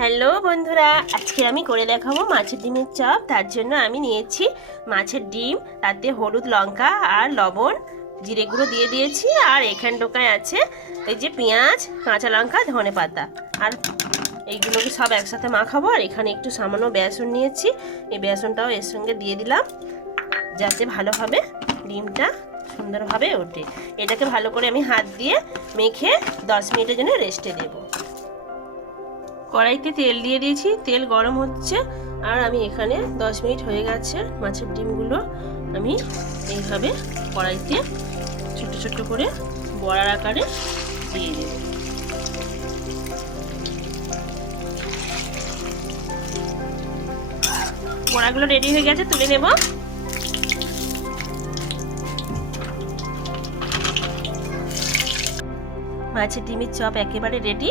Hello বন্ধুরা, আজকে আমি করে দেখাবো মাছের ডিমের চপ। তার জন্য আমি নিয়েছি মাছের ডিম, তাতে হলুদ, লঙ্কা আর লবণ, জিরে গুঁড়ো দিয়ে দিয়েছি। আর এখানে ঢোকায় আছে এই যে পেঁয়াজ, কাঁচা লঙ্কা, ধনে পাতা, আর এইগুলোকে সব একসাথে মাখাবো। আর এখানে একটু সামান্য বেসন নিয়েছি, এই বেসনটাও এর সঙ্গে দিয়ে দিলাম যাতে ভালোভাবে ডিমটা সুন্দরভাবে ওঠে। এটাকে ভালো করে আমি হাত দিয়ে মেখে 10 মিনিটের জন্য রেস্টে দেবো। কড়াইতে তেল দিয়ে দিয়েছি, তেল গরম হচ্ছে। আর আমি এখানে 10 মিনিট হয়ে গেছে, মাছের ডিমগুলো আমি এইভাবে কড়াইতে ছোট ছোট করে বড়ার আকারে দিয়ে দেব। বড়াগুলো রেডি হয়ে গেছে, তুলে নেব। মাছের ডিমের চপ একেবারে রেডি।